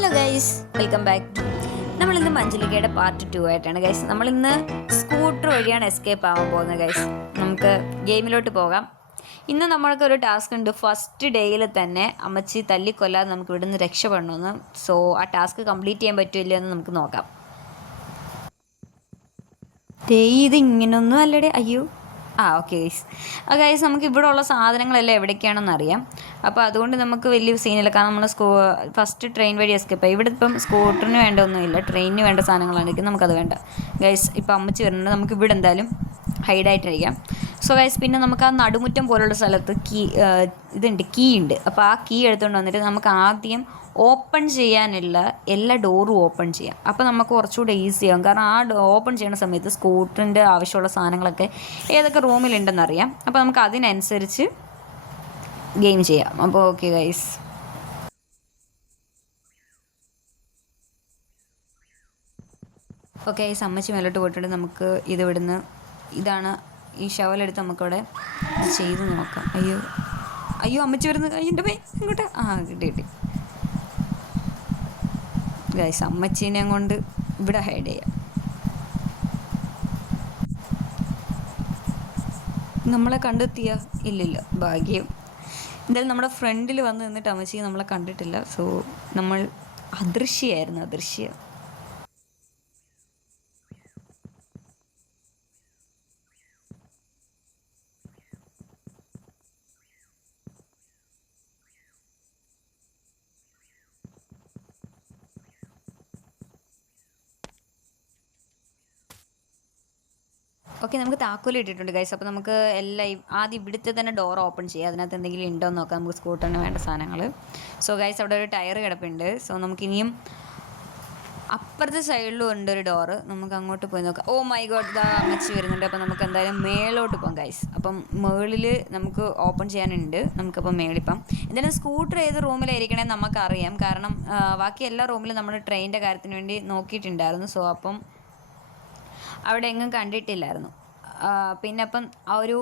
Hello guys, welcome back. നമ്മളിന്ന് മഞ്ജുലിക്കയുടെ part 2 ആയിട്ടാണ് guys. നമ്മളിന്ന് സ്കൂട്ടർ വഴിയാണ് എസ്കേപ്പ് ആവാൻ പോകുന്നത് ഗൈസ്. നമുക്ക് ഗെയിമിലോട്ട് പോകാം. ഇന്ന് നമ്മൾക്ക് ഒരു ടാസ്ക് ഉണ്ട്. ഫസ്റ്റ് ഡേയിൽ തന്നെ അമ്മച്ചി തല്ലിക്കൊല്ലാതെ നമുക്ക് ഇവിടുന്ന് രക്ഷപ്പെടണമെന്ന്. സോ ആ ടാസ്ക് കംപ്ലീറ്റ് ചെയ്യാൻ പറ്റില്ല എന്ന് നമുക്ക് നോക്കാം. ഇത് ഇങ്ങനൊന്നും അല്ലടേ. അയ്യോ, ഓക്കെ ഗൈസ്. ഗൈസ്, നമുക്ക് ഇവിടെ ഉള്ള സാധനങ്ങളെല്ലാം എവിടേക്കാണെന്ന് അറിയാം. അപ്പോൾ അതുകൊണ്ട് നമുക്ക് വലിയ സീനില്ല. കാരണം നമ്മൾ ഫസ്റ്റ് ട്രെയിൻ വഴി എസ്കേപ്പ് ആയി. ഇവിടെ ഇപ്പം സ്കൂട്ടറിന് വേണ്ട ഒന്നുമില്ല, ട്രെയിനിന് വേണ്ട സാധനങ്ങളാണെങ്കിൽ നമുക്കത് വേണ്ട ഗൈസ്. ഇപ്പോൾ അമ്മച്ചി വരുന്നുണ്ട്, നമുക്ക് ഇവിടെ എന്തായാലും ഹൈഡായിട്ടിരിക്കാം. സോ ഗൈസ്, പിന്നെ നമുക്ക് ആ നടുമുറ്റം പോലുള്ള സ്ഥലത്ത് കീ ഉണ്ട്. അപ്പോൾ ആ കീ എടുത്തുകൊണ്ട് വന്നിട്ട് നമുക്ക് ആദ്യം ഓപ്പൺ ചെയ്യാനുള്ള എല്ലാ ഡോറും ഓപ്പൺ ചെയ്യാം. അപ്പോൾ നമുക്ക് കുറച്ചുകൂടെ ഈസിയാകും. കാരണം ആ ഓപ്പൺ ചെയ്യുന്ന സമയത്ത് സ്കൂട്ടറിൻ്റെ ആവശ്യമുള്ള സാധനങ്ങളൊക്കെ ഏതൊക്കെ റൂമിലുണ്ടെന്നറിയാം. അപ്പോൾ നമുക്ക് അതിനനുസരിച്ച് ഗെയിം ചെയ്യാം. അപ്പോൾ ഓക്കെ ഗൈസ്. ഓക്കെ ഗൈസ്, അമ്മച്ചി മേലോട്ട് പോയിട്ടുണ്ട്. നമുക്ക് ഇതാണ് ഈ ഷവലെടുത്ത് നമുക്കവിടെ ചെയ്ത് നോക്കാം. അയ്യോ അയ്യോ, അമ്മച്ചി വരുന്നത്. അയ്യോ പേ ഇങ്ങോട്ട്. കിട്ടി ഗൈസ്. അമ്മച്ചീനെ കൊണ്ട് ഇവിടെ ഹൈഡ് ചെയ്യാം. നമ്മളെ കണ്ടെത്തിയ ഇല്ലില്ല, ഭാഗ്യം. എന്തായാലും നമ്മുടെ ഫ്രണ്ടിൽ വന്ന് നിന്നിട്ട് അമ്മച്ചി നമ്മളെ കണ്ടിട്ടില്ല. സോ നമ്മൾ അദൃശ്യമായിരുന്നു, അദൃശ്യം. ഓക്കെ, നമുക്ക് താക്കോൽ ഇട്ടിട്ടുണ്ട് ഗൈസ്. അപ്പോൾ നമുക്ക് ആദ്യം ഇവിടുത്തെ തന്നെ ഡോർ ഓപ്പൺ ചെയ്യാം. അതിനകത്ത് എന്തെങ്കിലും ഉണ്ടോ എന്ന് നോക്കാം, നമുക്ക് സ്കൂട്ടറിന് വേണ്ട സാധനങ്ങൾ. സോ ഗൈസ്, അവിടെ ഒരു ടയർ കിടപ്പുണ്ട്. സോ നമുക്കിനിയും അപ്പുറത്തെ സൈഡിലും ഉണ്ട് ഒരു ഡോറ്. നമുക്ക് അങ്ങോട്ട് പോയി നോക്കാം. ഓ മൈ ഗോഡ്, അമ്മച്ചി വരുന്നുണ്ട്. അപ്പോൾ നമുക്ക് എന്തായാലും മേലോട്ട് പോകാം ഗൈസ്. അപ്പം മേളിൽ നമുക്ക് ഓപ്പൺ ചെയ്യാനുണ്ട്. നമുക്കപ്പം മേളിപ്പം എന്തായാലും സ്കൂട്ടർ ഏത് റൂമിലായിരിക്കണമെന്ന് നമുക്കറിയാം. കാരണം ബാക്കി എല്ലാ റൂമിലും നമ്മൾ ട്രെയിനിൻ്റെ കാര്യത്തിന് വേണ്ടി നോക്കിയിട്ടുണ്ടായിരുന്നു. സോ അപ്പം അവിടെ എങ്ങും കണ്ടിട്ടില്ലായിരുന്നു. പിന്നെ അപ്പം ആ ഒരു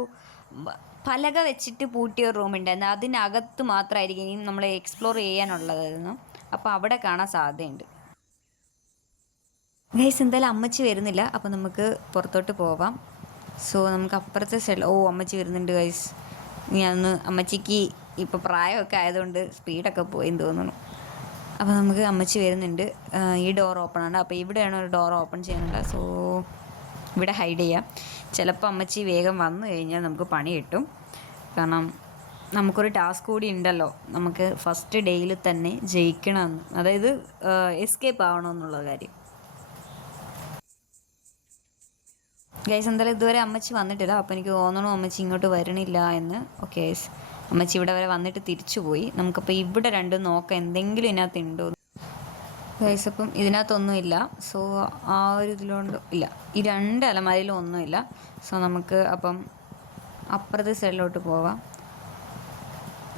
പലക വെച്ചിട്ട് പൂട്ടിയ ഒരു റൂമുണ്ടായിരുന്നു. അതിനകത്ത് മാത്രമായിരിക്കും ഇനി നമ്മൾ എക്സ്പ്ലോർ ചെയ്യാനുള്ളതായിരുന്നു. അപ്പോൾ അവിടെ കാണാൻ സാധ്യതയുണ്ട് ഗൈസ്. എന്തായാലും അമ്മച്ചി വരുന്നില്ല, അപ്പോൾ നമുക്ക് പുറത്തോട്ട് പോവാം. സോ നമുക്ക് അപ്പുറത്തെ സൈഡിൽ അമ്മച്ചി വരുന്നുണ്ട് ഗൈസ്. ഞാനൊന്ന് അമ്മച്ചിക്ക് ഇപ്പോൾ പ്രായമൊക്കെ ആയതുകൊണ്ട് സ്പീഡൊക്കെ പോയെന്ന് തോന്നുന്നു. അപ്പോൾ നമുക്ക് അമ്മച്ചി വരുന്നുണ്ട്. ഈ ഡോർ ഓപ്പൺ ആണ്. അപ്പോൾ ഇവിടെയാണ് ഒരു ഡോർ ഓപ്പൺ ചെയ്യാനുള്ളത്. സോ ഇവിടെ ഹൈഡ് ചെയ്യാം. ചിലപ്പോൾ അമ്മച്ചി വേഗം വന്നു കഴിഞ്ഞാൽ നമുക്ക് പണി കിട്ടും. കാരണം നമുക്കൊരു ടാസ്ക് കൂടി ഉണ്ടല്ലോ, നമുക്ക് ഫസ്റ്റ് ഡേയിൽ തന്നെ ജയിക്കണമെന്ന്, അതായത് എസ്കേപ്പ് ആവണമെന്നുള്ള കാര്യം. ഗൈസ്, എന്തായാലും ഇതുവരെ അമ്മച്ചി വന്നിട്ടില്ല. അപ്പോൾ എനിക്ക് തോന്നണു അമ്മച്ചി ഇങ്ങോട്ട് വരണില്ല എന്ന്. ഓക്കെ ഗൈസ്, അമ്മച്ചി ഇവിടെ വരെ വന്നിട്ട് തിരിച്ചു പോയി. നമുക്കപ്പോൾ ഇവിടെ രണ്ടും നോക്കാം എന്തെങ്കിലും ഇതിനകത്ത് ഉണ്ടോ ഗൈസ്. അപ്പം ഇതിനകത്തൊന്നുമില്ല. സോ ആ ഒരു ഇതിലുണ്ട് ഇല്ല, ഈ രണ്ട് അലമാരയിലും ഒന്നുമില്ല. സോ നമുക്ക് അപ്പം അപ്പുറത്തെ സൈഡിലോട്ട് പോവാം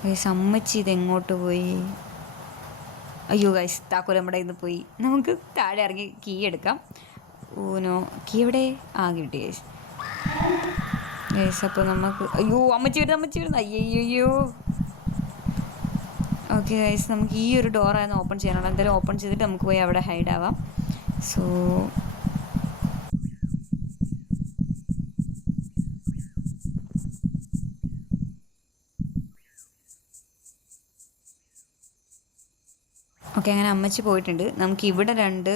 ഗൈസ്. അമ്മച്ചി ഇതെങ്ങോട്ട് പോയി? അയ്യോ ഗൈസ്, താക്കോൽ നമ്മുടെ ഇന്ന് പോയി. നമുക്ക് താഴെ ഇറങ്ങി കീ എടുക്കാം. നോ, കീ എവിടെ? കിട്ടി ഗൈസ്. ഗൈസ്, അപ്പോൾ നമുക്ക് അമ്മച്ചി വരുന്നു. അയ്യോ. ഓക്കെ ഗൈസ്, നമുക്ക് ഈ ഒരു ഡോറായിരുന്നു ഓപ്പൺ ചെയ്യാനുള്ളത്. എന്തായാലും ഓപ്പൺ ചെയ്തിട്ട് നമുക്ക് പോയി അവിടെ ഹൈഡ് ആവാം. സോ ഓക്കെ, അങ്ങനെ അമ്മച്ചി പോയിട്ടുണ്ട്. നമുക്ക് ഇവിടെ രണ്ട്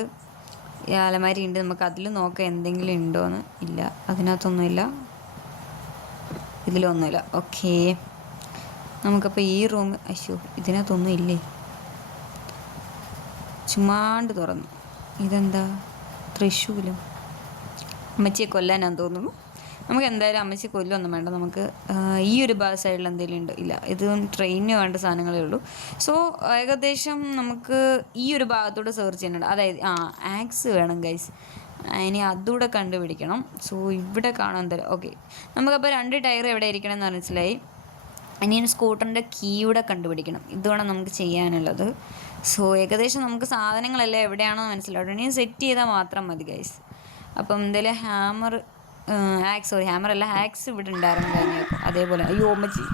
അലമാരി ഉണ്ട്. നമുക്ക് അതിൽ നോക്കാം എന്തെങ്കിലും ഉണ്ടോയെന്ന്. ഇല്ല, അതിനകത്തൊന്നുമില്ല, ഇതിലൊന്നുമില്ല. ഓക്കെ, നമുക്കപ്പോൾ ഈ റൂം ഇതിനകത്തൊന്നും ഇല്ലേ? ചുമ്മാണ്ട് തുറന്നു. ഇതെന്താ? തൃശ്ശൂലം. അമ്മച്ചിയെ കൊല്ലാനാന്ന് തോന്നുന്നു. നമുക്ക് എന്തായാലും അമ്മച്ചിയെ കൊല്ലൊന്നും വേണ്ട. നമുക്ക് ഈ ഒരു സൈഡിൽ എന്തെങ്കിലും ഉണ്ട്? ഇല്ല, ഇത് ട്രെയിനിന് വേണ്ട സാധനങ്ങളേ ഉള്ളൂ. സോ ഏകദേശം നമുക്ക് ഈ ഒരു ഭാഗത്തൂടെ സെർച്ച് ചെയ്യുന്നുണ്ട്. അതായത് ആക്സ് വേണം ഗൈസ്. ഇനി അതുകൂടെ കണ്ടുപിടിക്കണം. സോ ഇവിടെ കാണാൻ എന്തായാലും ഓക്കെ. നമുക്കപ്പോൾ രണ്ട് ടയർ എവിടെ ഇരിക്കണമെന്ന് മനസ്സിലായി. ഇനി സ്കൂട്ടറിൻ്റെ കീയുടെ കണ്ടുപിടിക്കണം. ഇതുവേണം നമുക്ക് ചെയ്യാനുള്ളത്. സോ ഏകദേശം നമുക്ക് സാധനങ്ങളെല്ലാം എവിടെയാണോ മനസ്സിലാവും. ഇനി സെറ്റ് ചെയ്താൽ മാത്രം മതി ഗൈസ്. അപ്പം എന്തായാലും ഹാമറല്ല, ആക്സ് ഇവിടെ ഉണ്ടായിരുന്നു കഴിഞ്ഞപ്പോൾ. അതേപോലെ അമ്മച്ചി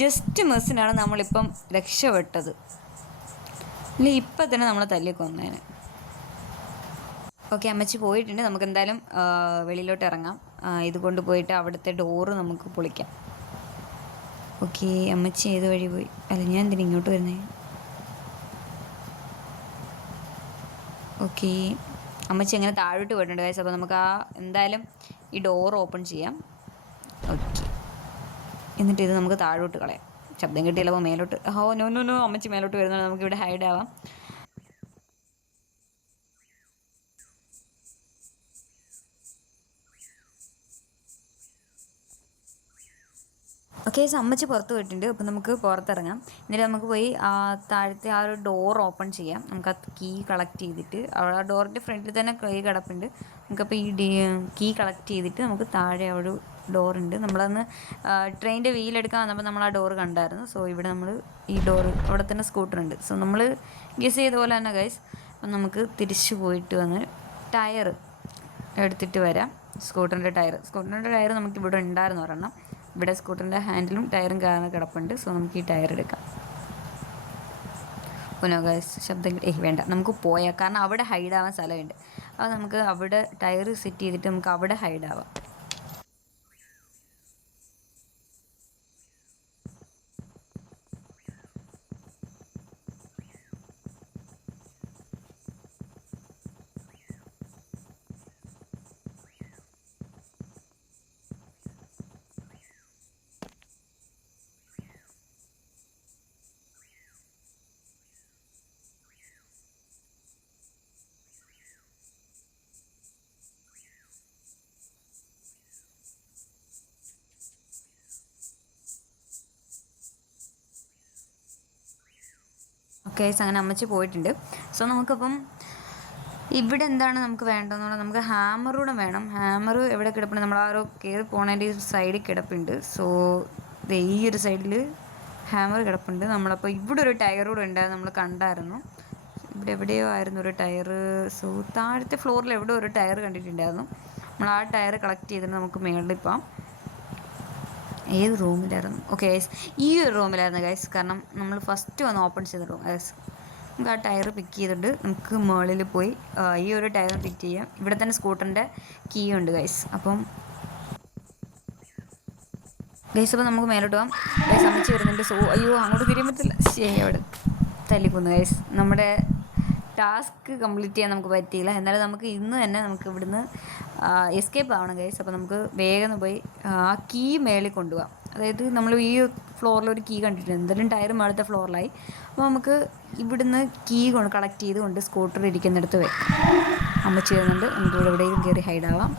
ജസ്റ്റ് മിസ്സിനാണ് നമ്മളിപ്പം രക്ഷപ്പെട്ടത്. ഇല്ല, ഇപ്പം തന്നെ നമ്മൾ തല്ലി കൊന്നേനെ. ഓക്കെ, അമ്മച്ചി പോയിട്ടുണ്ട്. നമുക്ക് എന്തായാലും വെളിയിലോട്ട് ഇറങ്ങാം. ഇതുകൊണ്ട് പോയിട്ട് അവിടുത്തെ ഡോറ് നമുക്ക് പൊളിക്കാം. ഓക്കെ, അമ്മച്ചി ഏത് വഴി പോയി? അല്ല, ഞാൻ എന്തിനാ ഇങ്ങോട്ട് വരുന്നേ? ഓക്കെ, അമ്മച്ചി അങ്ങനെ താഴോട്ട് പോയിട്ടുണ്ട് ഗൈസ്. അപ്പോൾ നമുക്ക് എന്തായാലും ഈ ഡോർ ഓപ്പൺ ചെയ്യാം. ഓക്കെ, എന്നിട്ട് ഇത് നമുക്ക് താഴോട്ട് കളയാം. ശബ്ദം കിട്ടിയല്ലോ മേലോട്ട്. ഓ നോ നോ നോ, അമ്മച്ചി മേലോട്ട് വരുന്നത്. നമുക്കിവിടെ ഹൈഡ് ആവാം. ഓക്കെ, അമ്മച്ചി പുറത്ത് പോയിട്ടുണ്ട്. അപ്പോൾ നമുക്ക് പുറത്തിറങ്ങാം. എന്നിട്ട് നമുക്ക് പോയി താഴത്തെ ആ ഒരു ഡോർ ഓപ്പൺ ചെയ്യാം. നമുക്ക് ആ കീ കളക്ട് ചെയ്തിട്ട് ആ ഡോറിൻ്റെ ഫ്രണ്ടിൽ തന്നെ കീ കിടപ്പുണ്ട്. നമുക്കപ്പോൾ ഈ കീ കളക്ട് ചെയ്തിട്ട് നമുക്ക് താഴെ ഒരു ഡോറുണ്ട്. നമ്മളന്ന് ട്രെയിനിൻ്റെ വീലെടുക്കാൻ വന്നപ്പോൾ നമ്മൾ ആ ഡോറ് കണ്ടായിരുന്നു. സോ ഇവിടെ നമ്മൾ ഈ ഡോറ് അവിടെ തന്നെ സ്കൂട്ടറുണ്ട്. സോ നമ്മൾ ഗസ് ചെയ്ത പോലെ തന്നെ ഗൈസ്. അപ്പം നമുക്ക് തിരിച്ചു പോയിട്ട് വന്ന് ടയർ എടുത്തിട്ട് വരാം. സ്കൂട്ടറിൻ്റെ ടയർ നമുക്കിവിടെ ഉണ്ടായിരുന്നു ഒരെണ്ണം. ഇവിടെ സ്കൂട്ടറിൻ്റെ ഹാൻഡിലും ടയറും കിടപ്പുണ്ട്. സോ നമുക്ക് ഈ ടയർ എടുക്കാം. പുനോ ഗൈസ്, ശബ്ദം വേണ്ട, നമുക്ക് പോയാൽ, കാരണം അവിടെ ഹൈഡാവാൻ സ്ഥലമുണ്ട്. അപ്പോൾ നമുക്ക് അവിടെ ടയർ സെറ്റ് ചെയ്തിട്ട് നമുക്ക് അവിടെ ഹൈഡാവാം. ഓക്കെ, അങ്ങനെ അമ്മച്ചി പോയിട്ടുണ്ട്. സോ നമുക്കപ്പം ഇവിടെ എന്താണ് നമുക്ക് വേണ്ടതെന്ന് പറഞ്ഞാൽ നമുക്ക് ഹാമറൂടെ വേണം. ഹാമർ എവിടെ കിടപ്പുണ്ട്? നമ്മൾ ആ ഒരു കയറി പോണതിൻ്റെ സൈഡിൽ കിടപ്പുണ്ട്. സോ ഈ ഒരു സൈഡിൽ ഹാമർ കിടപ്പുണ്ട്. നമ്മളപ്പോൾ ഇവിടെ ഒരു ടയർ കൂടെ ഉണ്ടായിരുന്നു, നമ്മൾ കണ്ടായിരുന്നു. ഇവിടെ എവിടെയോ ആയിരുന്നു ഒരു ടയർ. സോ താഴത്തെ ഫ്ലോറിൽ എവിടെ ഒരു ടയർ കണ്ടിട്ടുണ്ടായിരുന്നു. നമ്മൾ ആ ടയർ കളക്ട് ചെയ്തിട്ട് നമുക്ക് മേളിൽ ഇപ്പം ഏത് റൂമിലായിരുന്നു? ഓക്കെ ഗൈസ്, ഈ ഒരു റൂമിലായിരുന്നു ഗൈസ്. കാരണം നമ്മൾ ഫസ്റ്റ് വന്ന് ഓപ്പൺ ചെയ്ത റൂം ഗൈസ്. നമുക്ക് ആ ടയർ പിക്ക് ചെയ്തിട്ട് നമുക്ക് മുകളിൽ പോയി ഈ ഒരു ടയർ പിക്ക് ചെയ്യാം. ഇവിടെ തന്നെ സ്കൂട്ടറിൻ്റെ കീ ഉണ്ട് ഗൈസ്. അപ്പം ഗൈസ്, അപ്പോൾ നമുക്ക് മേലോട്ട് പോകാം ഗൈസ്. അമ്മച്ചി വരുന്നുണ്ട്. സോ അയ്യോ, അങ്ങോട്ട് തിരിയാൻ പറ്റില്ല. ശരി, അവിടെ തല്ലിക്കുന്നു ഗൈസ്. നമ്മുടെ ടാസ്ക് കംപ്ലീറ്റ് ചെയ്യാൻ നമുക്ക് പറ്റിയില്ല. എന്നാലും നമുക്ക് ഇന്ന് തന്നെ നമുക്ക് ഇവിടുന്ന് എസ്കേപ്പ് ആവണം ഗൈസ്. അപ്പോൾ നമുക്ക് വേഗം പോയി ആ കീ മേളിൽ കൊണ്ടുപോകാം. അതായത് നമ്മൾ ഈ ഫ്ലോറിലൊരു കീ കണ്ടിട്ടുണ്ട്. എന്തായാലും ടയർ മേളത്തെ ഫ്ലോറിലായി. അപ്പോൾ നമുക്ക് ഇവിടുന്ന് കീ കളക്ട് ചെയ്തുകൊണ്ട് സ്കൂട്ടർ ഇരിക്കുന്നിടത്ത് വരും. അമ്മച്ചി വരുന്നുണ്ട്. നമുക്ക് ഇവിടെ എവിടെയും കയറി ഹൈഡാവാം.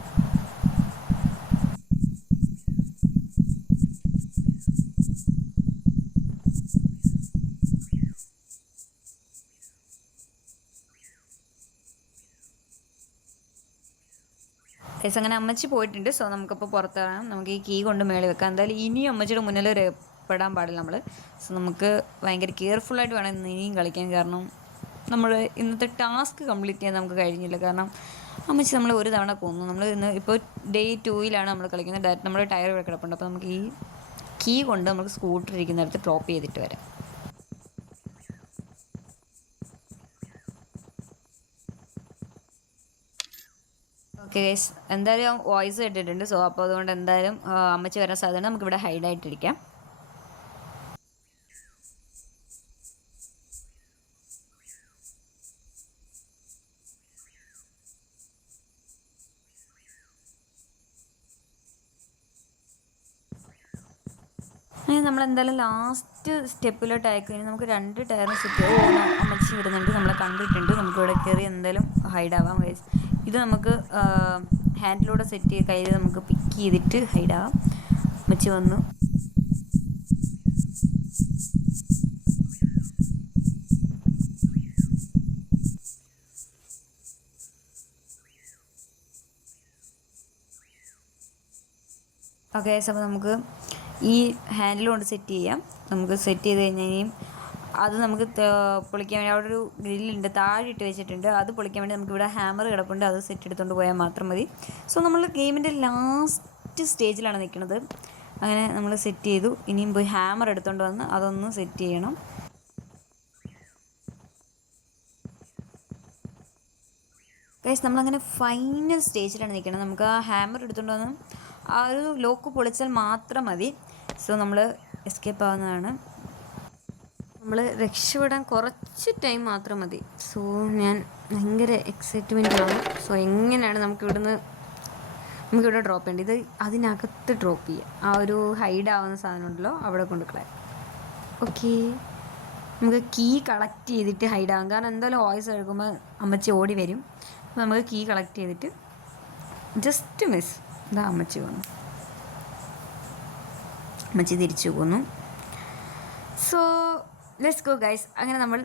ഗൈസ്, അങ്ങനെ അമ്മച്ചി പോയിട്ടുണ്ട്. സോ നമുക്കപ്പോൾ പുറത്തിറങ്ങാം. നമുക്ക് ഈ കീ കൊണ്ട് മേളിൽ വെക്കാം. എന്തായാലും ഇനിയും അമ്മച്ചിയുടെ മുന്നിൽ പെടാൻ പാടില്ല നമ്മൾ. സോ നമുക്ക് ഭയങ്കര കെയർഫുള്ളായിട്ട് വേണം ഇനിയും കളിക്കാൻ. കാരണം നമ്മൾ ഇന്നത്തെ ടാസ്ക് കംപ്ലീറ്റ് ചെയ്യാൻ നമുക്ക് കഴിഞ്ഞില്ല. കാരണം അമ്മച്ചി നമ്മൾ ഒരു തവണ കൊന്നു. നമ്മൾ ഇന്ന് ഇപ്പോൾ ഡേ 2 നമ്മൾ കളിക്കുന്നത്. ഡയറക്റ്റ് നമ്മുടെ ടയർ ഇവിടെ കിടപ്പുണ്ട്. അപ്പോൾ നമുക്ക് ഈ കീ കൊണ്ട് നമുക്ക് സ്കൂട്ടർ ഇരിക്കുന്നിടത്ത് ഡ്രോപ്പ് ചെയ്തിട്ട് വരാം. ഓക്കെ ഗൈസ്, എന്തായാലും വോയിസ് കേട്ടിട്ടുണ്ട്. സോ അപ്പോൾ അതുകൊണ്ട് എന്തായാലും അമ്മച്ചി വരാൻ സാധ്യത. നമുക്കിവിടെ ഹൈഡായിട്ടിരിക്കാം. അങ്ങനെ നമ്മളെന്തായാലും ലാസ്റ്റ് സ്റ്റെപ്പിലോട്ട് അയക്കുകയും നമുക്ക് 2 ടയറും സെറ്റ് അമ്മച്ചി വരുന്നുണ്ട്. നമ്മളെ കണ്ടിട്ടുണ്ട്. നമുക്കിവിടെ കയറി എന്തായാലും ഹൈഡാവാം ഗൈസ്. ഇത് നമുക്ക് ഹാൻഡിലൂടെ സെറ്റ് ചെയ്ത് കയ്യിൽ നമുക്ക് പിക്ക് ചെയ്തിട്ട് ഹൈഡാവാം. അമ്മച്ചി വന്നു. ഓക്കെ, അപ്പോൾ നമുക്ക് ഈ ഹാൻഡിൽ കൊണ്ട് സെറ്റ് ചെയ്യാം. നമുക്ക് സെറ്റ് ചെയ്ത് കഴിഞ്ഞാൽ അത് നമുക്ക് പൊളിക്കാൻ വേണ്ടി അവിടെ ഒരു ഗ്രില്ലുണ്ട്, താഴെ ഇട്ട് വെച്ചിട്ടുണ്ട്. അത് പൊളിക്കാൻ വേണ്ടി നമുക്കിവിടെ ഹാമർ കിടപ്പുണ്ട്. അത് സെറ്റ് എടുത്തുകൊണ്ട് പോയാൽ മാത്രം മതി. സോ നമ്മൾ ഗെയിമിൻ്റെ ലാസ്റ്റ് സ്റ്റേജിലാണ് നിൽക്കുന്നത്. അങ്ങനെ നമ്മൾ സെറ്റ് ചെയ്തു. ഇനിയും പോയി ഹാമർ എടുത്തുകൊണ്ട് വന്ന് അതൊന്ന് സെറ്റ് ചെയ്യണം. ഗൈസ് നമ്മളങ്ങനെ ഫൈനൽ സ്റ്റേജിലാണ് നിൽക്കുന്നത്. നമുക്ക് ആ ഹാമർ എടുത്തുകൊണ്ട് വന്ന് ആ ഒരു ലോക്ക് പൊളിച്ചാൽ മാത്രം മതി. സോ നമ്മൾ എസ്കേപ്പ് ആവുന്നതാണ്. നമ്മൾ രക്ഷപ്പെടാൻ കുറച്ച് ടൈം മാത്രം മതി. സോ ഞാൻ ഭയങ്കര എക്സൈറ്റ്മെൻറ്റാണ്. സോ എങ്ങനെയാണ് നമുക്കിവിടെ ഡ്രോപ്പ് ചെയ്യേണ്ടത്? ഇത് അതിനകത്ത് ഡ്രോപ്പ് ചെയ്യുക. ആ ഒരു ഹൈഡ് ആവുന്ന സാധനം ഉണ്ടല്ലോ, അവിടെ കൊണ്ട് കളയാം. ഓക്കെ, നമുക്ക് കീ കളക്ട് ചെയ്തിട്ട് ഹൈഡ് ആകും. കാരണം എന്തായാലും വോയിസ് കേൾക്കുമ്പോൾ അമ്മച്ചി ഓടി വരും. അപ്പോൾ നമുക്ക് കീ കളക്ട് ചെയ്തിട്ട് ജസ്റ്റ് മിസ് ഇതാ അമ്മച്ചി വന്നു. അമ്മച്ചി തിരിച്ചു പോന്നു. So let's go guys. അങ്ങനെ നമ്മൾ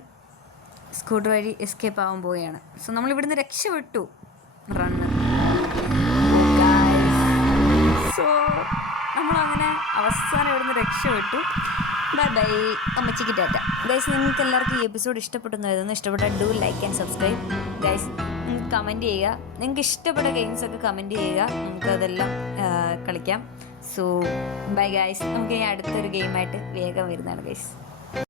സ്കൂട്ടർ വഴി എസ്കേപ്പ് ആവാൻ പോവുകയാണ്. സോ നമ്മൾ ഇവിടുന്ന് രക്ഷപ്പെട്ടു. റണ്ണ്. സോ നമ്മളങ്ങനെ അവസാനം ഇവിടുന്ന് രക്ഷപ്പെട്ടു. ബൈ ബൈ, അമ്മച്ചിക്ക് ടാറ്റ. ഗൈസ്, നിങ്ങൾക്ക് എല്ലാവർക്കും ഈ എപ്പിസോഡ് ഇഷ്ടപ്പെട്ടെന്ന് കരുതുന്നു. ഇഷ്ടപ്പെട്ടാൽ do like and subscribe. Guys, നിങ്ങൾക്ക് കമൻറ്റ് ചെയ്യുക. നിങ്ങൾക്ക് ഇഷ്ടപ്പെട്ട ഗെയിംസൊക്കെ കമൻറ്റ് ചെയ്യുക. നമുക്കതെല്ലാം കളിക്കാം. So bye guys. നമുക്ക് ഇനി അടുത്തൊരു ഗെയിമായിട്ട് വേഗം വരുന്നതാണ് ഗൈസ്.